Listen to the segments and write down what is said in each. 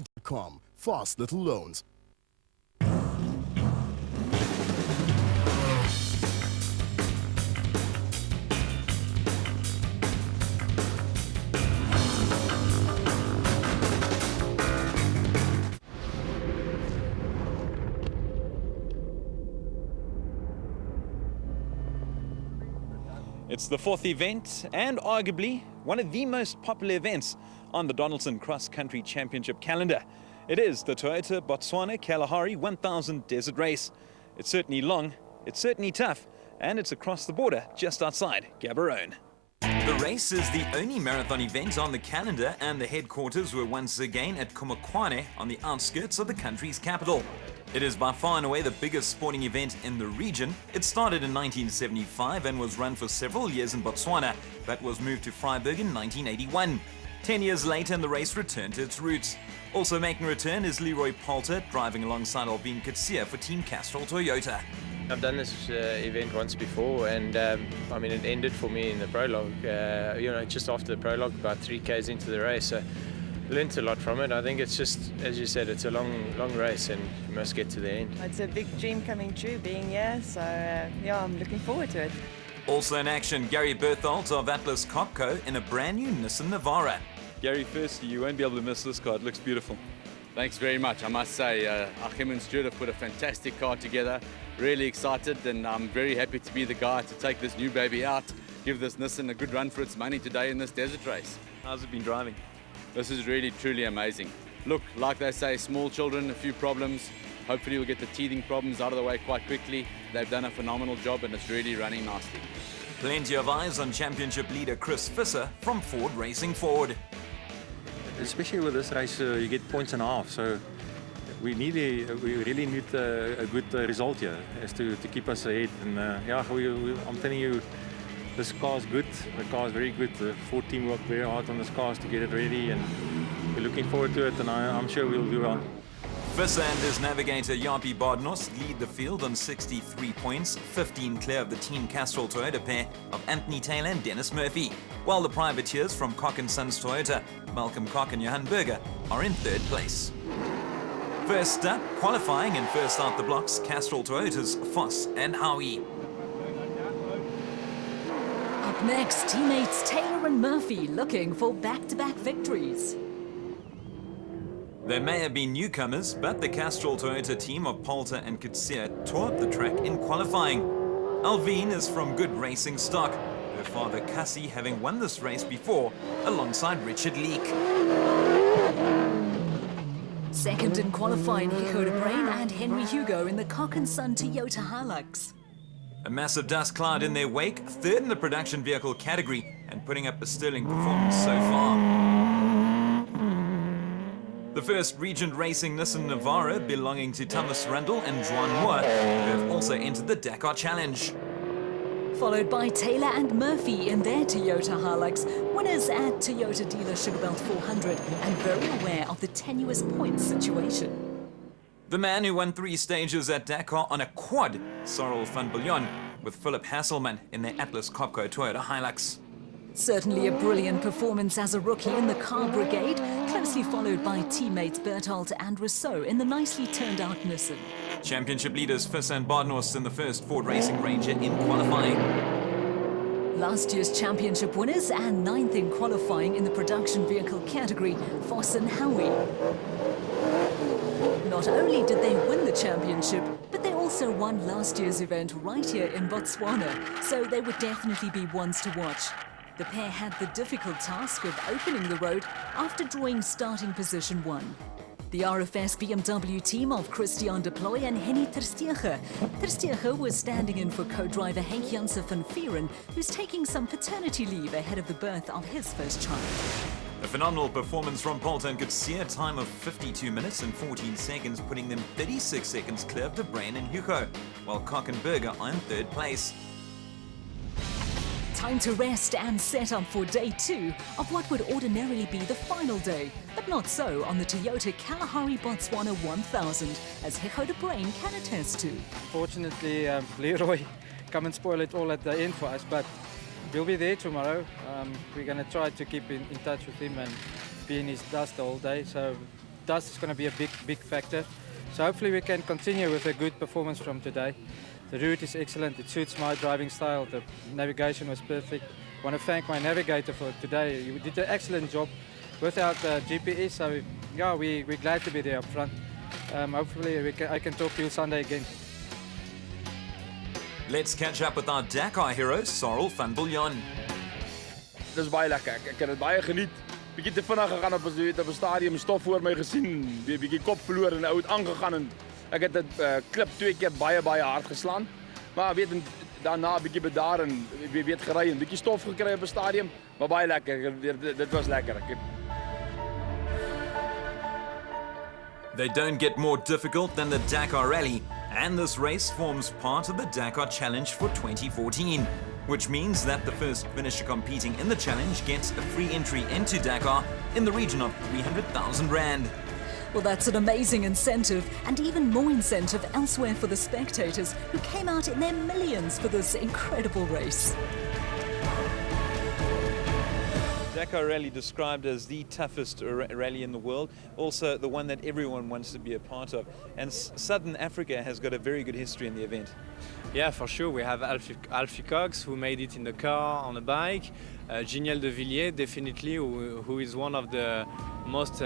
Toyota.com. Fast little loans. It's the fourth event and arguably one of the most popular events on the Donaldson Cross Country Championship calendar. It is the Toyota Botswana Kalahari 1000 Desert Race. It's certainly long, it's certainly tough, and it's across the border just outside Gaborone. The race is the only marathon event on the calendar, and the headquarters were once again at Komokwane on the outskirts of the country's capital. It is by far and away the biggest sporting event in the region. It started in 1975 and was run for several years in Botswana, but was moved to Vryburg in 1981. 10 years later, and the race returned to its roots. Also making a return is Leroy Poulter, driving alongside Alvin Coetzee for Team Castrol Toyota. I've done this event once before, and I mean, it ended for me in the prologue, just after the prologue, about 3Ks into the race. So learned a lot from it. I think it's just, as you said, it's a long race and you must get to the end. It's a big dream coming true being here, so yeah, I'm looking forward to it. Also in action, Gary Berthold of Atlas Copco in a brand new Nissan Navara. Gary, firstly, you won't be able to miss this car. It looks beautiful. Thanks very much. I must say, Achim and Stuart have put a fantastic car together. Really excited, and I'm very happy to be the guy to take this new baby out, give this Nissan a good run for its money today in this desert race. How's it been driving? This is really, truly amazing. Look, like they say, small children, a few problems. Hopefully we'll get the teething problems out of the way quite quickly. They've done a phenomenal job and it's really running nicely. Plenty of eyes on championship leader Chris Visser from Ford Racing Forward. Especially with this race, you get points and a half, so we really need a good result here as to keep us ahead. And I'm telling you, this car is good. The car is very good. The Ford team worked very hard on this car to get it ready, and we're looking forward to it, and I'm sure we'll do well. Visser and his navigator Jaapie Badenhorst lead the field on 63 points, 15 clear of the Team Castrol Toyota pair of Anthony Taylor and Dennis Murphy, while the privateers from Koch & Sons Toyota, Malcolm Koch and Johan Berger, are in third place. First up, qualifying and first out the blocks, Castrol Toyota's Vos and Howie. Up next, teammates Taylor and Murphy looking for back-to-back victories. There may have been newcomers, but the Castrol Toyota team of Poulter and Coetzee tore up the track in qualifying. Alvin is from good racing stock, her father Cassie having won this race before alongside Richard Leek. Second in qualifying, Hijo de Brain and Henry Hugo in the Koch & Son Toyota Hilux. A massive dust cloud in their wake, third in the production vehicle category, and putting up a sterling performance so far. The first Regent Racing Nissan Navara belonging to Thomas Rundle and Juan Moore, who have also entered the Dakar Challenge. Followed by Taylor and Murphy in their Toyota Hilux, winners at Toyota dealer Sugarbelt 400, and very aware of the tenuous points situation. The man who won 3 stages at Dakar on a quad, Sorrel van Bouillon, with Philip Hasselman in their Atlas Copco Toyota Hilux. Certainly a brilliant performance as a rookie in the car brigade, closely followed by teammates Berthold and Rousseau in the nicely turned out Nissan. Championship leaders Visser and Badenhorst in the first Ford Racing Ranger in qualifying. Last year's championship winners and 9th in qualifying in the production vehicle category, Vos and Howie. Not only did they win the championship, but they also won last year's event right here in Botswana, so they would definitely be ones to watch. The pair had the difficult task of opening the road after drawing starting position 1. The RFS BMW team of Christian Deploy and Henny Terstegen. Terstegen was standing in for co-driver Henk Janssen van Vieren, who's taking some paternity leave ahead of the birth of his first child. A phenomenal performance from Poulter and Coetzee, a time of 52 minutes and 14 seconds, putting them 36 seconds clear of De Brain and Hugo, while Koch and Berger are in third place. Time to rest and set up for day 2 of what would ordinarily be the final day, but not so on the Toyota Kalahari Botswana 1000, as Hijo de Brain can attest to. Fortunately, Leroy come and spoil it all at the end for us, but we'll be there tomorrow. We're going to try to keep in touch with him and be in his dust the whole day. So dust is going to be a big factor. So hopefully we can continue with a good performance from today. The route is excellent, it suits my driving style, the navigation was perfect. I want to thank my navigator for today. You did an excellent job without GPS, so yeah, we're glad to be there up front. Hopefully I can talk to you Sunday again. Let's catch up with our Dakar hero, Sarel van Biljon. Dit is baie lekker. Ek het dit baie geniet. Bietjie te vinnig gegaan op 'n stadium, stof voor my gesien, weer bietjie kop verloor en oud aangegaan en ek het dit klip 2 keer baie hard geslaan. Maar weet daarna 'n bietjie bedaar en weet gery en bietjie stof gekry op 'n stadium, maar baie lekker. Dit was lekker. They don't get more difficult than the Dakar Rally, and this race forms part of the Dakar Challenge for 2014, which means that the first finisher competing in the challenge gets a free entry into Dakar in the region of 300,000 Rand. Well, that's an amazing incentive, and even more incentive elsewhere for the spectators who came out in their millions for this incredible race. Dakar Rally described as the toughest rally in the world, also the one that everyone wants to be a part of. And Southern Africa has got a very good history in the event. Yeah, for sure. We have Alfie Cox, who made it in the car, on a bike. Giniel de Villiers, definitely, who is one of the most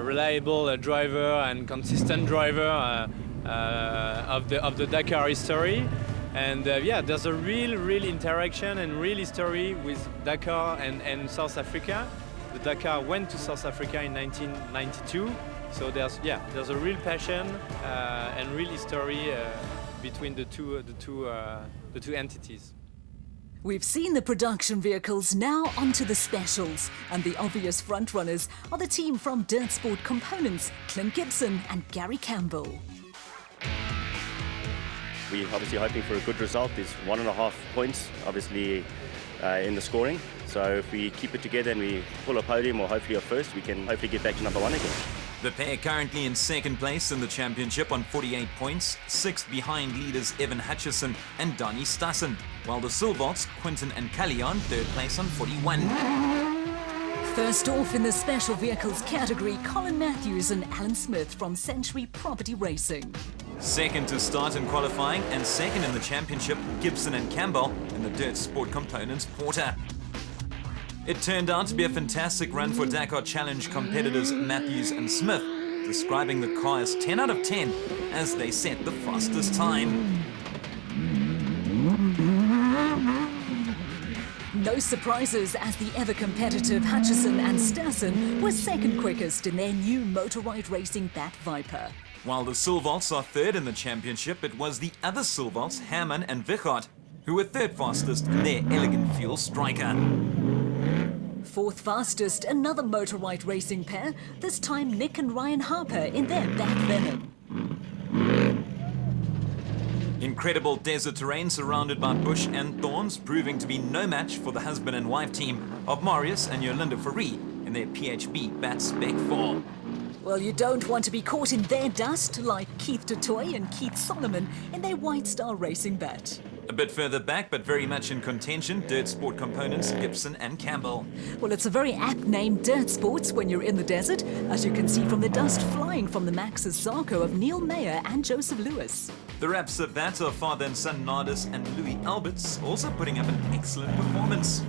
reliable driver and consistent driver of the Dakar history. And yeah, there's a real interaction and real history with Dakar and South Africa. The Dakar went to South Africa in 1992, so there's a real passion and real history between the two entities. We've seen the production vehicles, now onto the specials, and the obvious frontrunners are the team from Dirt Sport Components, Clint Gibson and Gary Campbell. We're obviously hoping for a good result. There's 1.5 points, obviously, in the scoring. So if we keep it together and we pull a podium or hopefully a first, we can hopefully get back to number 1 again. The pair currently in second place in the championship on 48 points, 6 behind leaders Evan Hutchison and Donnie Stassen, while the Silverts, Quinton and Callion, third place on 41. First off in the special vehicles category, Colin Matthews and Alan Smith from Century Property Racing. Second to start in qualifying and second in the championship, Gibson and Campbell in the Dirt Sport Components Porter. It turned out to be a fantastic run for Dakar Challenge competitors Matthews and Smith, describing the car as 10 out of 10 as they set the fastest time. No surprises as the ever-competitive Hutchison and Stassen were second quickest in their new Motorride Racing Bat Viper. While the Silverts are third in the championship, it was the other Silverts, Herman and Vichard, who were third fastest in their Elegant Fuel Striker. Fourth fastest, another Motorride Racing pair, this time Nick and Ryan Harper in their Bat Venom. Incredible desert terrain surrounded by bush and thorns, proving to be no match for the husband and wife team of Marius and Yolinda Farie in their PHB Bat Spec 4. Well, you don't want to be caught in their dust like Keith Dutoy and Keith Solomon in their White Star Racing Bat. A bit further back, but very much in contention, Dirt Sport Components, Gibson and Campbell. Well, it's a very apt name, Dirt Sports, when you're in the desert, as you can see from the dust flying from the Max's Zarko of Neil Mayer and Joseph Lewis. The Raps of that are father and son Nardis and Louis Alberts, also putting up an excellent performance.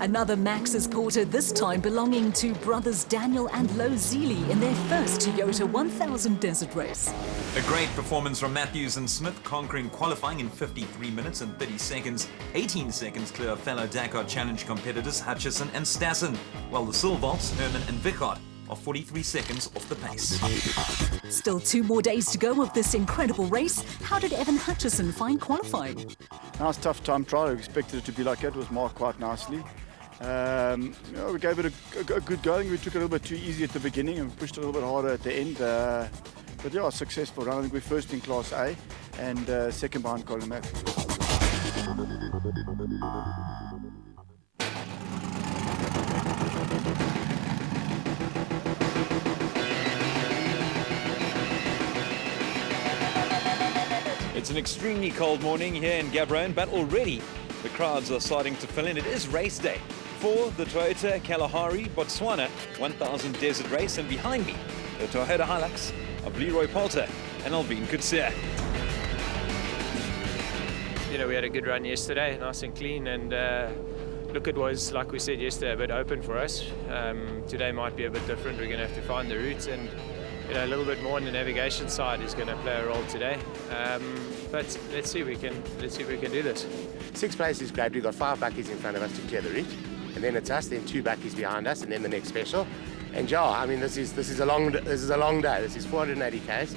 Another Max's Porter, this time belonging to brothers Daniel and Lo Zealy in their first Toyota 1000 Desert Race. A great performance from Matthews and Smith, conquering qualifying in 53 minutes and 30 seconds, 18 seconds clear of fellow Dakar Challenge competitors Hutchison and Stassen, while the Silverts, Herman and Vichard, are 43 seconds off the pace. Still 2 more days to go of this incredible race. How did Evan Hutchison find qualifying? Nice tough time trial. I expected it to be like that. It was marked quite nicely. We gave it a good going. We took it a little bit too easy at the beginning and pushed it a little bit harder at the end. But yeah, a successful run. I think we're first in Class A and second behind Colin Matthews. It's an extremely cold morning here in Gaborone, but already the crowds are starting to fill in. It is race day for the Toyota Kalahari Botswana 1000 Desert Race, and behind me, the Toyota Hilux of Leroy Poulter and Alvin Coetzee. You know, we had a good run yesterday, nice and clean, and look, it was, like we said yesterday, a bit open for us. Today might be a bit different. We're going to have to find the routes, and you know, a little bit more on the navigation side is going to play a role today. But let's see if we can do this. 6th place is great. We've got 5 buckies in front of us to clear the route, and then it's us, then 2 buckies behind us, and then the next special. And yeah, I mean, this is a long day. This is 480 k's.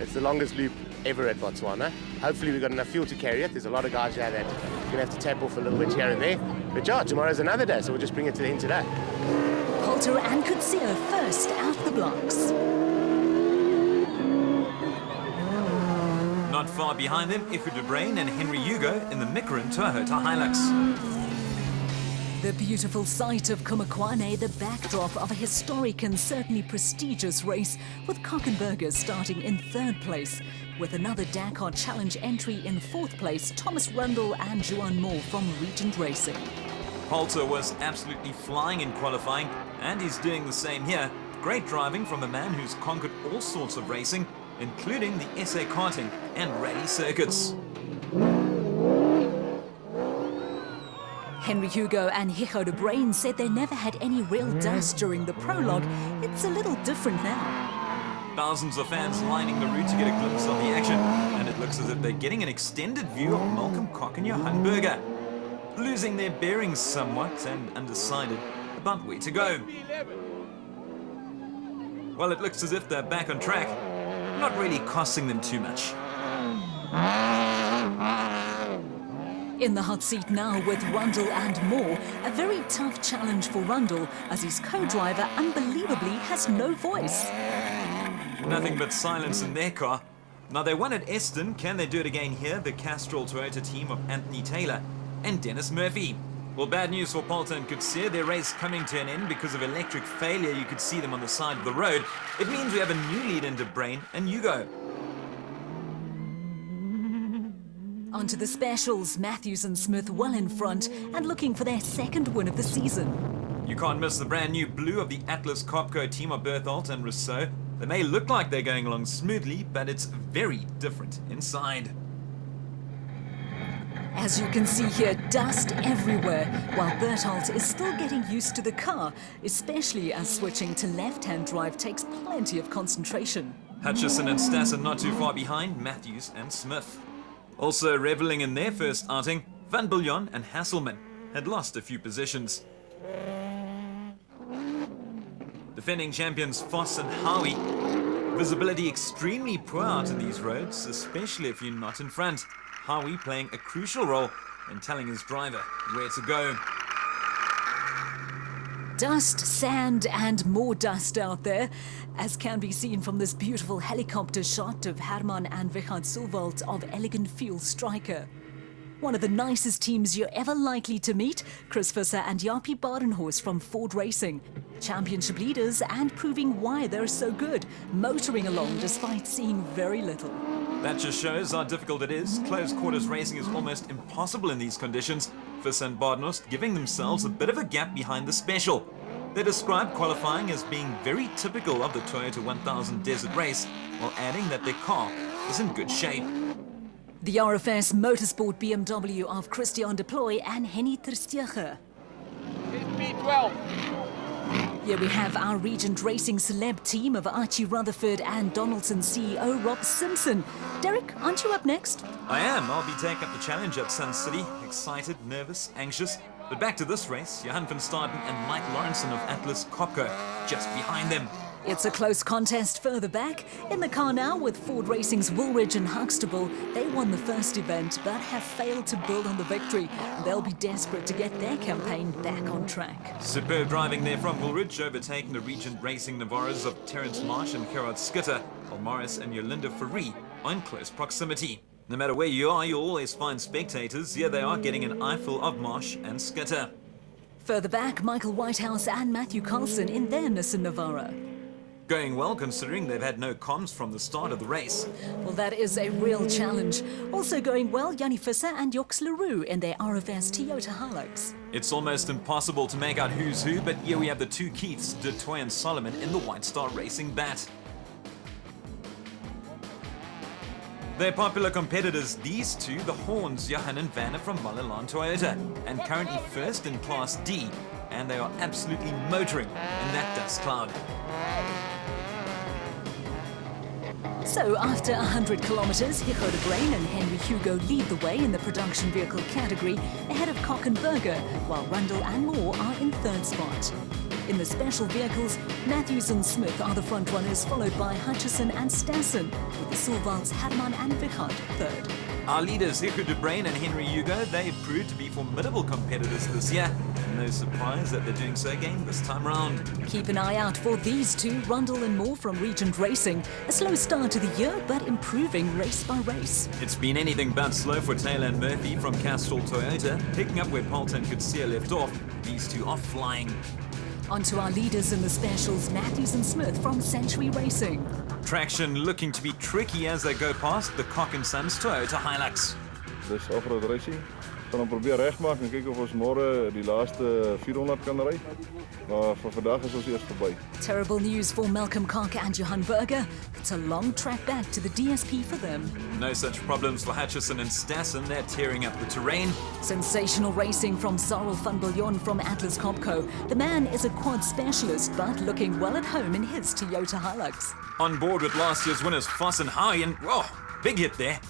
It's the longest loop ever at Botswana. Hopefully we've got enough fuel to carry it. There's a lot of guys here that are going to have to tap off a little bit here and there. But yeah, tomorrow's another day, so we'll just bring it to the end today. Poulter and Coetzee first out the blocks. Not far behind them, Ifu de Bruin and Henry Hugo in the Micron Toyota Hilux. The beautiful sight of Kumakwane, the backdrop of a historic and certainly prestigious race, with Kockenberger starting in 3rd place. With another Dakar Challenge entry in 4th place, Thomas Rundle and Juan Moore from Regent Racing. Poulter was absolutely flying in qualifying, and he's doing the same here. Great driving from a man who's conquered all sorts of racing, including the SA karting and rally circuits. Henry Hugo and Hicho de Bruin said they never had any real dust during the prologue. It's a little different now. Thousands of fans lining the route to get a glimpse of the action, and it looks as if they're getting an extended view of Malcolm Koch and Johan Berger, losing their bearings somewhat and undecided about where to go. Well, it looks as if they're back on track, not really costing them too much. In the hot seat now with Rundle and Moore, a very tough challenge for Rundle as his co-driver unbelievably has no voice. Nothing but silence in their car. Now they won at Eston, can they do it again here? The Castrol Toyota team of Anthony Taylor and Dennis Murphy. Well, bad news for Poulter and Coetzee, their race coming to an end because of electric failure. You could see them on the side of the road. It means we have a new lead in De Bruin and Hugo. Onto the specials, Matthews and Smith well in front and looking for their 2nd win of the season. You can't miss the brand new blue of the Atlas Copco team of Berthold and Rousseau. They may look like they're going along smoothly, but it's very different inside. As you can see here, dust everywhere, while Berthold is still getting used to the car, especially as switching to left-hand drive takes plenty of concentration. Hutchison and Stassen not too far behind Matthews and Smith. Also reveling in their first outing, Van Biljon and Hasselman had lost a few positions. Defending champions Voss and Howie. Visibility extremely poor out in these roads, especially if you're not in front. Howie playing a crucial role in telling his driver where to go. Dust, sand and more dust out there, as can be seen from this beautiful helicopter shot of Herman and Richard Sulwald of Elegant Fuel Striker. One of the nicest teams you're ever likely to meet, Chris Visser and Jaapie Badenhorst from Ford Racing. Championship leaders and proving why they're so good, motoring along despite seeing very little. That just shows how difficult it is. Close quarters racing is almost impossible in these conditions. Visser and Badenhorst giving themselves a bit of a gap behind the special. They describe qualifying as being very typical of the Toyota 1000 Desert Race, while adding that their car is in good shape. The RFS Motorsport BMW of Christian de Ploy and Henny Terstegen. P12. Here we have our Regent Racing celeb team of Archie Rutherford and Donaldson CEO Rob Simpson. Derek, aren't you up next? I am. I'll be taking up the challenge at Sun City. Excited, nervous, anxious. But back to this race, Johan van Staden and Mike Lawrenson of Atlas Copco just behind them. It's a close contest further back. In the car now with Ford Racing's Woolridge and Huxtable. They won the first event but have failed to build on the victory. They'll be desperate to get their campaign back on track. Superb driving there from Woolridge, overtaking the Regent Racing Navarros of Terence Marsh and Gerard Skitter, while Morris and Yolinda Ferree are in close proximity. No matter where you are, you'll always find spectators. Here they are getting an eyeful of Marsh and Skitter. Further back, Michael Whitehouse and Matthew Carlson in their Nissan Navara. Going well considering they've had no comms from the start of the race. Well, that is a real challenge. Also going well, Jannie Visser and Joks Leroux in their RFS Toyota Hilux. It's almost impossible to make out who's who, but here we have the two Keiths, Du Toit and Solomon, in the White Star Racing bat. Their popular competitors, these two, the Horns, Johan and Vanna from Malalan Toyota, and currently first in Class D, and they are absolutely motoring in that dust cloud. So after 100 kilometers, Hicho de Bruin and Henry Hugo lead the way in the production vehicle category ahead of Koch and Berger, while Rundle and Moore are in third spot. In the special vehicles, Matthews and Smith are the front runners, followed by Hutchison and Stassen, with the Silvalds, Hadman and Vickard third. Our leaders, Hicho de Bruin and Henry Hugo, they proved to be formidable competitors this year. No surprise that they're doing so again this time round. Keep an eye out for these two, Rundle and Moore from Regent Racing. A slow start to the year, but improving race by race. It's been anything but slow for Taylor and Murphy from Castrol Toyota, picking up where Poulter and Kutsia left off. These two are flying. On to our leaders in the specials, Matthews and Smith from Century Racing. Traction looking to be tricky as they go past the Koch & Sons Toyota Hilux. Dis Off-Road Racing. Gaan hom probeer regmaak en kyk of ons môre die laaste 400 kan ry. Maar vir vandag is ons eers verby. Terrible news for Malcolm Koch and Johan Berger. It's a long track back to the DSP for them. No such problems for Hutchison and Stassen. They're tearing up the terrain. Sensational racing from Sarel van Biljon from Atlas Copco. The man is a quad specialist, but looking well at home in his Toyota Hilux. On board with last year's winners Foss and Howie, and oh, big hit there.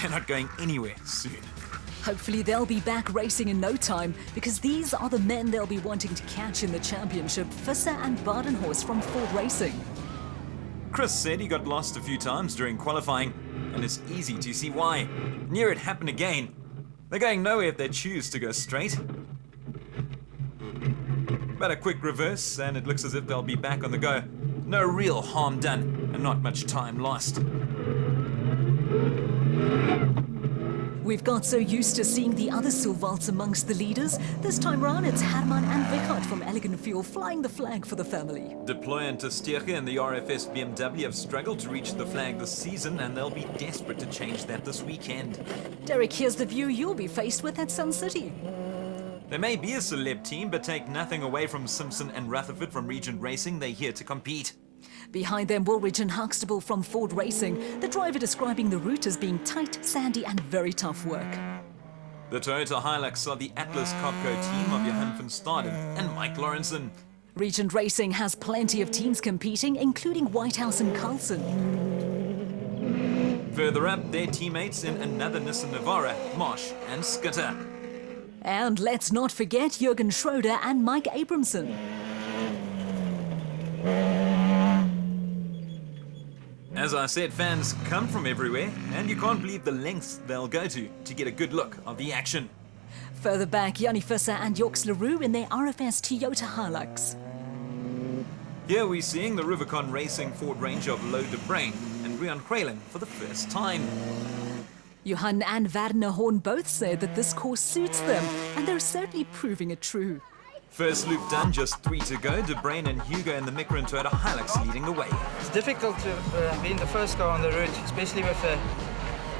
They're not going anywhere soon. Hopefully they'll be back racing in no time, because these are the men they'll be wanting to catch in the championship, Visser and Badenhorst from Ford Racing. Chris said he got lost a few times during qualifying, and it's easy to see why. Near it happened again. They're going nowhere if they choose to go straight. But a quick reverse, and it looks as if they'll be back on the go. No real harm done, and not much time lost. We've got so used to seeing the other Silvalds amongst the leaders. This time round, it's Hadman and Vickard from Elegant Fuel flying the flag for the family. Deploy and Testierke and the RFS BMW have struggled to reach the flag this season, and they'll be desperate to change that this weekend. Derek, here's the view you'll be faced with at Sun City. They may be a celeb team, but take nothing away from Simpson and Rutherford from Regent Racing. They're here to compete. Behind them, Woolridge and Huxtable from Ford Racing, the driver describing the route as being tight, sandy and very tough work. The Toyota Hilux are the Atlas Copco team of Johan van Staden and Mike Lawrenson. Regent Racing has plenty of teams competing, including Whitehouse and Carlson. Further up, their teammates in another Nissan Navara, Marsh and Skitter. And let's not forget Jürgen Schroeder and Mike Abramson. As I said, fans come from everywhere, and you can't believe the lengths they'll go to get a good look of the action. Further back, Jannie Visser and Joks Leroux in their RFS Toyota Hilux. Here we're seeing the Rubicon Racing Ford range of Lo de Bruin and Rian Kralin for the first time. Johan and Werner Horn both said that this course suits them, and they're certainly proving it true. First loop done, just 3 to go. De Bruin and Hugo in the Micra and Toyota Hilux leading the way. It's difficult to be in the first car on the route, especially with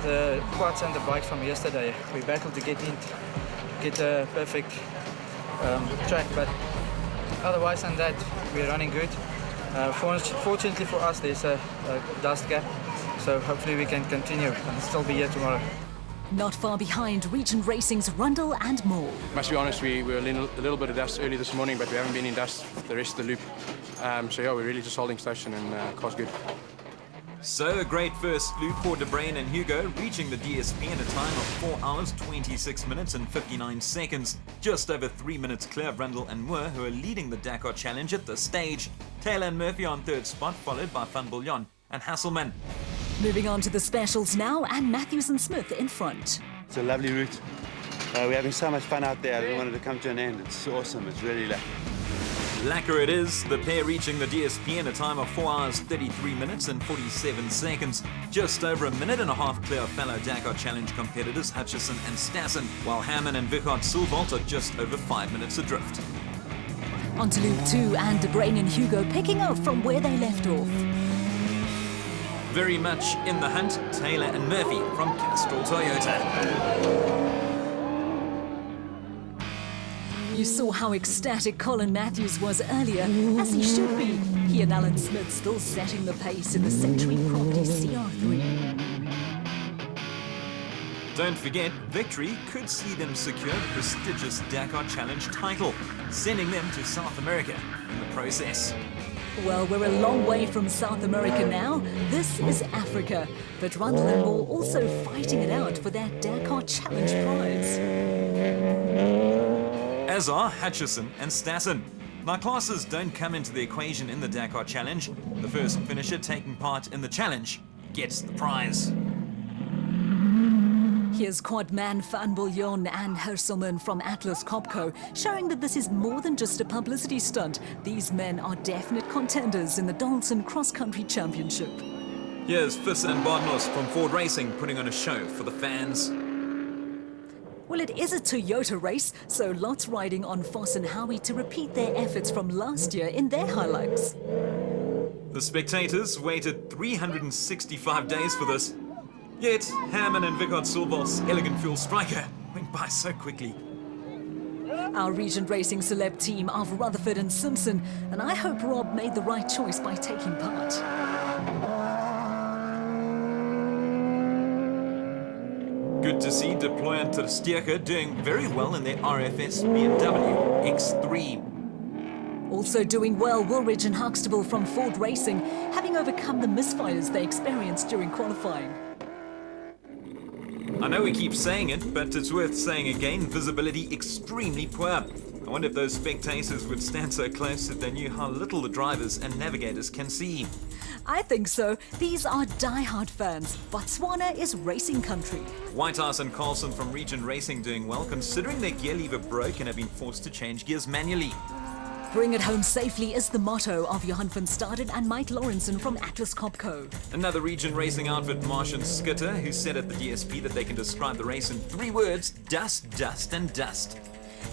the quads and the bike from yesterday. We battled to get a perfect track, but otherwise than that, we're running good. Fortunately for us, there's a dust gap, so hopefully we can continue and still be here tomorrow. Not far behind, Regent Racing's Rundle and Moore. Must be honest, we were in a little bit of dust early this morning, but we haven't been in dust the rest of the loop. So yeah, we're really just holding station and car's good. So a great first loop for De Bruin and Hugo, reaching the DSP in a time of 4 hours, 26 minutes and 59 seconds. Just over 3 minutes clear of Rundle and Moore, who are leading the Dakar Challenge at this stage. Taylor and Murphy on third spot, followed by Van Biljon and Hasselman. Moving on to the specials now, and Matthews and Smith in front. It's a lovely route. We're having so much fun out there. I didn't want it to come to an end. It's awesome. It's really Lacquer it is, the pair reaching the DSP in a time of 4 hours, 33 minutes and 47 seconds. Just over a minute and a half clear of fellow Dakar Challenge competitors Hutchison and Stassen, while Hammond and Vickard Silvalt are just over 5 minutes adrift. On to Loop 2 and De Bruyn and Hugo picking up from where they left off. Very much in the hunt, Taylor and Murphy from Castrol Toyota. You saw how ecstatic Colin Matthews was earlier, as he should be. He and Alan Smith still setting the pace in the Century Property CR3. Don't forget, victory could see them secure the prestigious Dakar Challenge title, sending them to South America in the process. Well, we're a long way from South America now. This is Africa. But Rundle and Moore also fighting it out for that Dakar Challenge prize. As are Hutchison and Stassen. Now, classes don't come into the equation in the Dakar Challenge. The first finisher taking part in the challenge gets the prize. Here's quadman Van Bouillon and Herselman from Atlas Copco, showing that this is more than just a publicity stunt. These men are definite contenders in the Donaldson Cross Country Championship. Here's Fiss and Barnos from Ford Racing putting on a show for the fans. Well, it is a Toyota race, so lots riding on Foss and Howie to repeat their efforts from last year in their highlights. The spectators waited 365 days for this. Yet, Herman and Vicard Silval's elegant fuel striker went by so quickly. Our Regent Racing celeb team of Rutherford and Simpson, and I hope Rob made the right choice by taking part. Good to see Deploy and Ter Steger doing very well in their RFS BMW X3. Also doing well, Woolridge and Huxtable from Ford Racing, having overcome the misfires they experienced during qualifying. I know we keep saying it, but it's worth saying again, visibility extremely poor. I wonder if those spectators would stand so close if they knew how little the drivers and navigators can see. I think so. These are die-hard fans. Botswana is racing country. Whitehouse and Carlson from Regent Racing doing well, considering their gear lever broke and have been forced to change gears manually. Bring it home safely is the motto of Johan van Staden and Mike Lawrenson from Atlas Copco. Another Regent Racing outfit, Marsh and Skitter, who said at the DSP that they can describe the race in 3 words: dust, dust and dust.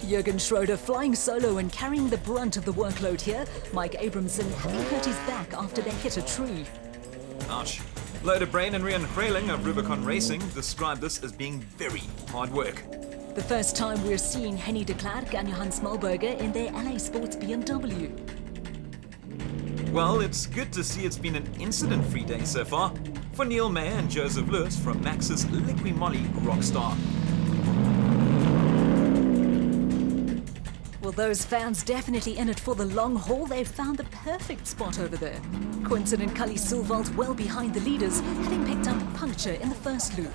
Jürgen Schroeder flying solo and carrying the brunt of the workload here. Mike Abramson having hurt his back after they hit a tree. Ouch. Loader Brain and Rian Hreiling of Rubicon Racing described this as being very hard work. The first time we're seeing Henny de Klerk and Johan Smallberger in their LA Sports BMW. Well, it's good to see it's been an incident-free day so far for Neil Mayer and Joseph Lewis from Max's Liqui Moly Rockstar. Well, those fans definitely in it for the long haul. They've found the perfect spot over there. Quinton and Cully Silvald well behind the leaders, having picked up a puncture in the first loop.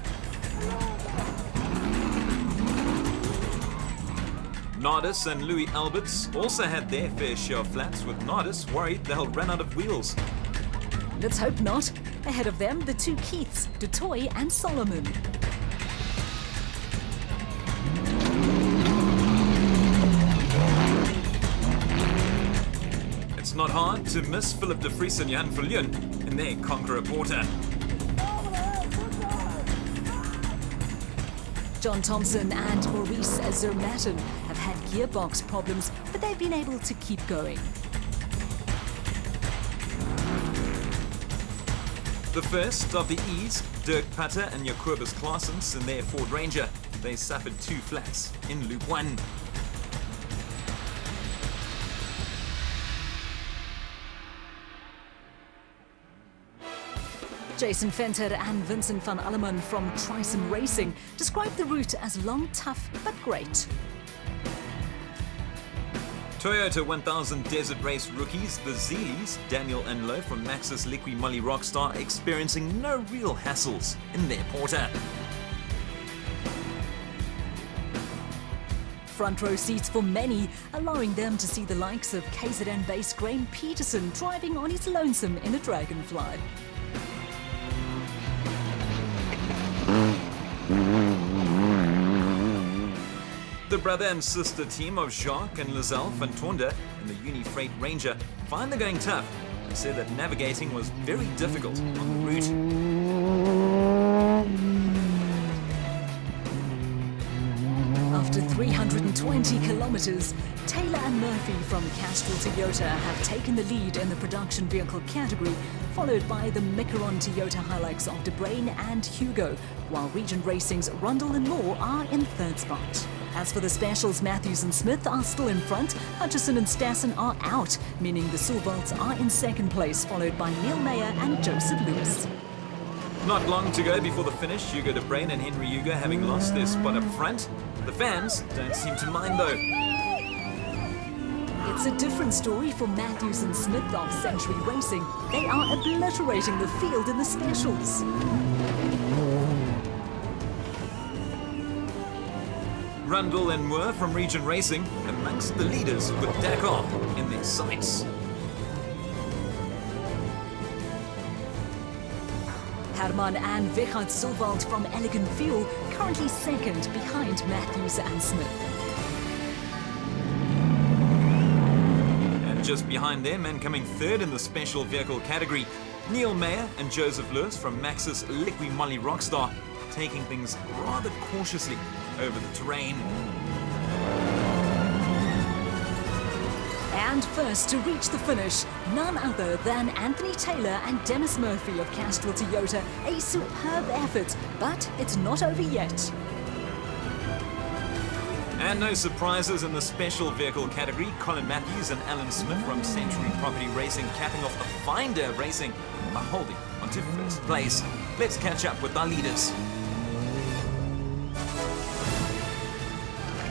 Nardis and Louis Alberts also had their fair share of flats, with Nardis worried they'll run out of wheels. Let's hope not. Ahead of them, the 2 Keiths, DeToy and Solomon. It's not hard to miss Philip de Vries and Jan Viljoen in their Conqueror Porter. John Thompson and Maurice Zermatten have had gearbox problems, but they've been able to keep going. The first of the E's, Dirk Putter and Jacobus Claessens in their Ford Ranger. They suffered 2 flats in Loop 1. Jason Venter and Vincent van Alleman from Tryson Racing described the route as long, tough, but great. Toyota 1000 Desert Race rookies, the Zeelies, Daniel and Lowe from Max's Liqui Moly Rockstar, experiencing no real hassles in their Porter. Front row seats for many, allowing them to see the likes of KZN-based Graham Peterson driving on his lonesome in a Dragonfly. The brother and sister team of Jacques and Lizelle van Tonda in the Uni Freight Ranger find the going tough and say that navigating was very difficult on the route. After 320 kilometers, Taylor and Murphy from Castrol Toyota have taken the lead in the production vehicle category, followed by the Micron Toyota Hilux of De Bruyn and Hugo, while Regent Racing's Rundle and Moore are in third spot. As for the specials, Matthews and Smith are still in front, Hutchison and Stassen are out, meaning the Sulvalts are in second place, followed by Neil Mayer and Joseph Lewis. Not long to go before the finish, Hugo De Bruyn and Henry Hugo having lost their spot up front. The fans don't seem to mind though. It's a different story for Matthews and Smith of Century Racing. They are obliterating the field in the specials. Rundle and Moore from Regent Racing amongst the leaders with Dakar in their sights. Herman and Wichert Sulwald from Elegant Fuel currently second behind Matthews and Smith. And just behind them and coming third in the special vehicle category, Neil Mayer and Joseph Lewis from Maxus Liqui Moly Rockstar, taking things rather cautiously over the terrain. And first to reach the finish, none other than Anthony Taylor and Dennis Murphy of Castrol Toyota. A superb effort, but it's not over yet. And no surprises in the special vehicle category. Colin Matthews and Alan Smith from Century Property Racing capping off a fine day of racing by holding onto first place. Let's catch up with our leaders.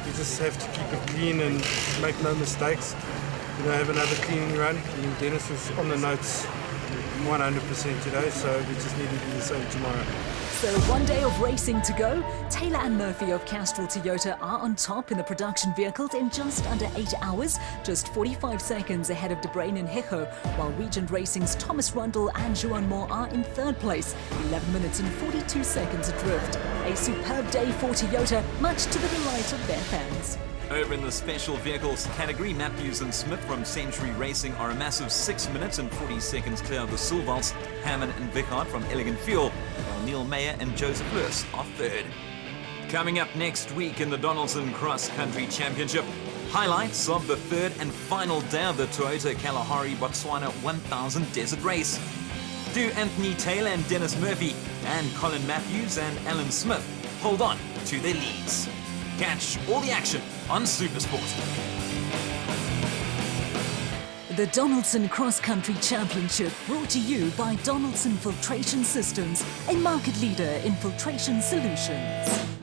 You just have to keep it clean and make no mistakes. You know, have another clean run. I mean, Dennis was on the notes 100% today, so we just need to do the same tomorrow. So one day of racing to go. Taylor and Murphy of Castrol Toyota are on top in the production vehicles in just under 8 hours, just 45 seconds ahead of De Bruyn and Hijo, while Regent Racing's Thomas Rundle and Juan Moore are in third place, 11 minutes and 42 seconds adrift. A superb day for Toyota, much to the delight of their fans. Over in the special vehicles category, Matthews and Smith from Century Racing are a massive 6 minutes and 40 seconds clear of the Sulvalts. Hammond and Wichert from Elegant Fuel, while Neil Mayer and Joseph Lewis are third. Coming up next week in the Donaldson Cross Country Championship, highlights of the third and final day of the Toyota Kalahari Botswana 1000 Desert Race. Do Anthony Taylor and Dennis Murphy and Colin Matthews and Alan Smith hold on to their leads? Catch all the action on Supersport. The Donaldson Cross Country Championship brought to you by Donaldson Filtration Systems, a market leader in filtration solutions.